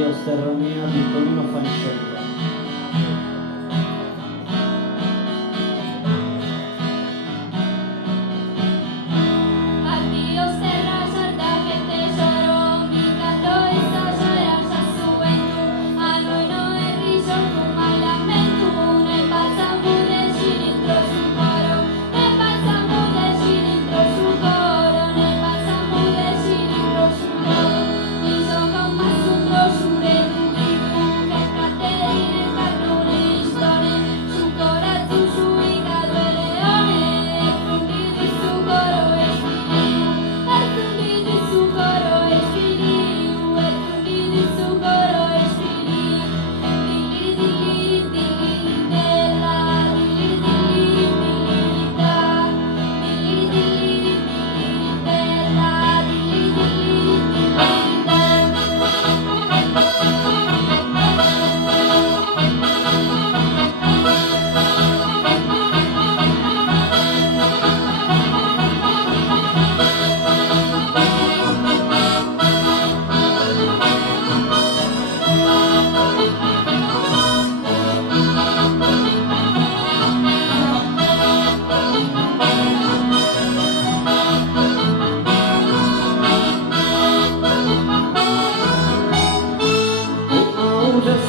Addio terra mia di Tonino Fanciella.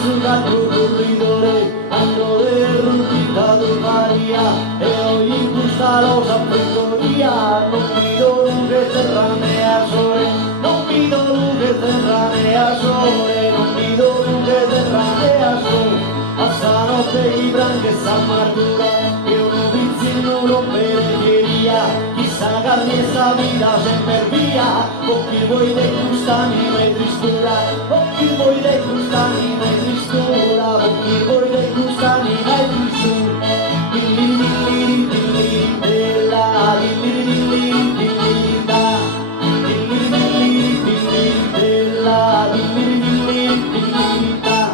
Sudato corridore, hanno derrubitato Maria e ogni busta lo sapretoria, non vedo luce terranea sole, non vedo luce terranea sole, non vedo luce terranea sole, a stanotte i branchi e s'amartura, e uno pizzino non beneficia, chissà carne e sta vita sempre via, con chi vuoi te gustani mai tristura, con chi vuoi te gustani mai tristura, con chi vuoi te gustani mai tristura, dilli dilli dilli della, dilli dilli dilli da, dilli dilli dilli della, dilli dilli dilli da.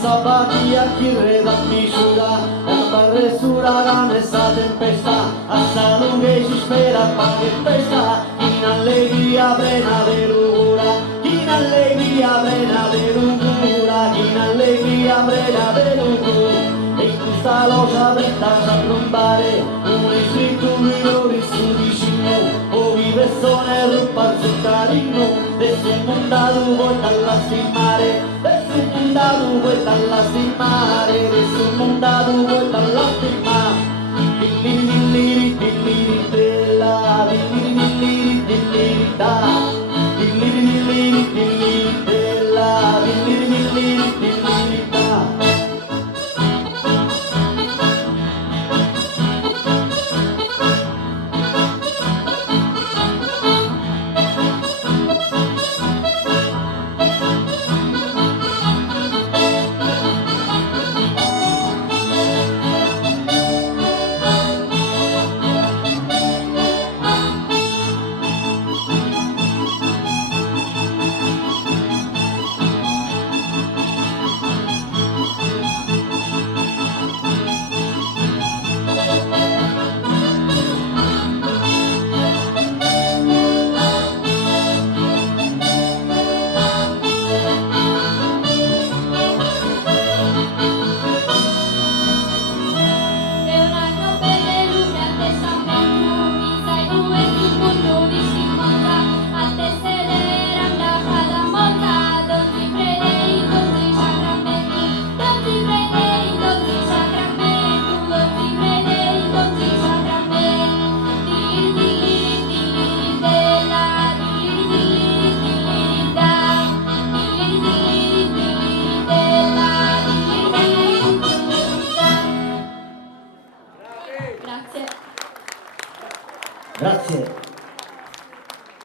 Sabatia chi reda misura, la barresura gran esta tempesta, hasta lunge si spera pa' che festa, in allegria plena de locura, in allegria plena de locura, in allegria plena de locura, e in questa losa bretta sa trombare, un scritto di su vicino, o vive sone rupa il carino, de su mondado vuoi dalla stimare, su mondado vuoi dalla stimare, de su mondado vuoi dalla stimare, dilli dilli dilli della, dilli dilli dilli da, dilli dilli dilli della, dilli dilli dilli da. Grazie. Grazie.